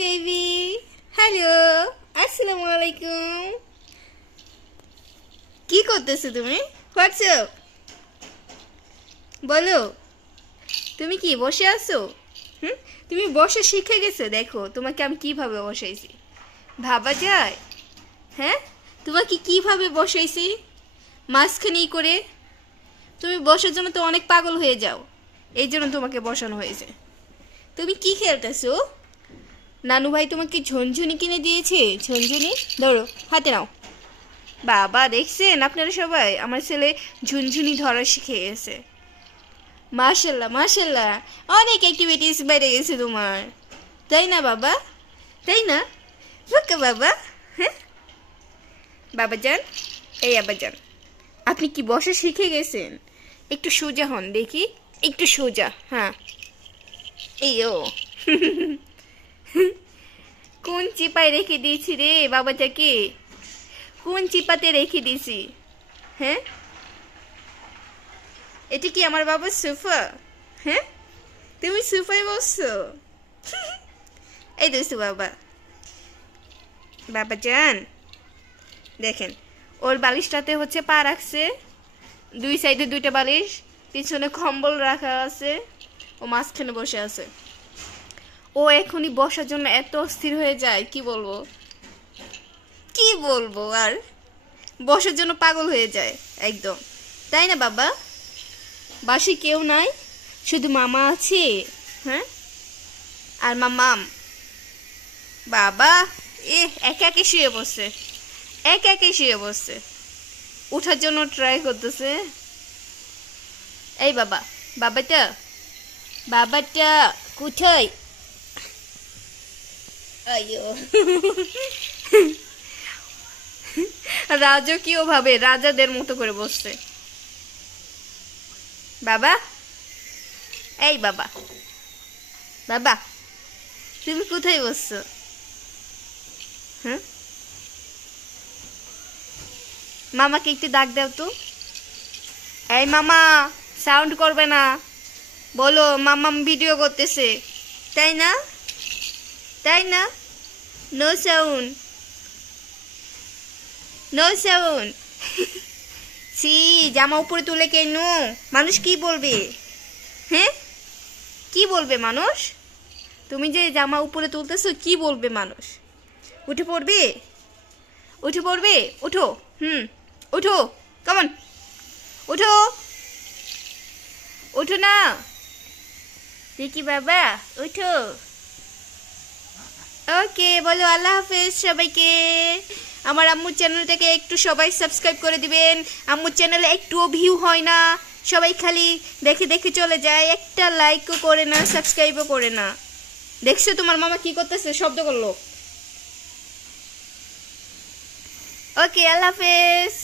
Baby hello, আসসালামু আলাইকুম। কি করতেছো তুমি? হোয়াটসঅ্যাপ বলো। তুমি কি বসে আছো? হুম, তুমি বসে শিখে গেছো। দেখো তোমাকে আমি কিভাবে বসাইছি, ভাবা যায়? হ্যাঁ, তোমাকে কিভাবে বসাইছি মাঝখানে করে। তুমি বসার জন্য তো অনেক পাগল হয়ে যাও, এই জন্য তোমাকে বসানো হয়েছে। তুমি কি খেলতেছো? নানু ভাই তোমাকে ঝুনঝুনি কিনে দিয়েছে। ঝুনঝুনি ধরো, হাতে নাও। বাবা দেখছেন আপনারা সবাই, আমার ছেলে ঝুনঝুনি ধরা শিখে গেছে। মাশাল্লাহ মাশাল্লাহ, অনেক অ্যাক্টিভিটিস বেড়ে গেছে তোমার, তাই না বাবা? তাই না ওকে বাবা? হ্যাঁ বাবা যান, এই আবার যান। আপনি কি বসে শিখে গেছেন? একটু সোজা হন দেখি, একটু সোজা। হ্যাঁ, এই ও কোন চিপায় রেখে দিয়েছি রে বাবাটাকে? কোন চিপাতে রেখে দিয়েছি? হ্যাঁ, এটা কি আমার বাবার সোফা? হ্যাঁ, তুমি সোফায় বসছো? এই দোস্ত বাবা, বাবা যান দেখেন, ওর বালিশটাতে হচ্ছে পা রাখছে, দুই সাইডে দুইটা বালিশ, পিছনে কম্বল রাখা আছে, ও মাঝখানে বসে আছে। ও এখনই বসার জন্য এত অস্থির হয়ে যায়, কি বলবো কি বলবো আর, বসার জন্য পাগল হয়ে যায় একদম, তাই না বাবা? বাসি কেউ নাই, শুধু মামা আছে। হ্যাঁ, আর মামাম। বাবা এ একে একে শুয়ে বসছে, একে একে শুয়ে বসছে, উঠার জন্য ট্রাই করতেছে। এই বাবা, বাবাটা বাবাটা কোথায়? আইয়ো রাজকীয় ভাবে রাজাদের মতো করে বসছে। বাবা, এই বাবা, বাবা তুমি কোথায় বসছো? হ্যাঁ, মামাকে একটু ডাক দাও তো। এই মামা, সাউন্ড করবে না, বলো মামাম ভিডিও করতেছে, তাই না? তাই না? No sound, no sound. See, জামা উপরে তুলে কেন? মানুষ কি বলবে? হ্যাঁ, কি বলবে মানুষ? তুমি যে জামা উপরে তুলতেছো, কি বলবে মানুষ? উঠে পড়বে, উঠে পড়বে, উঠো। উঠো, কেমন? উঠো, উঠো না দেখি বাবা, উঠো। ওকে, বলো আল্লাহ হাফেজ সবাইকে। আমার আম্মুর চ্যানেলটাকে একটু সবাই সাবস্ক্রাইব করে দিবেন। আম্মুর চ্যানেলে একটুও ভিউ হয় না, সবাই খালি দেখে দেখে চলে যায়, একটা লাইকও করে না, সাবস্ক্রাইবও করে না। দেখছো তোমার মামা কি করতেছে, শব্দ করলো। ওকে, আল্লাহ হাফেজ।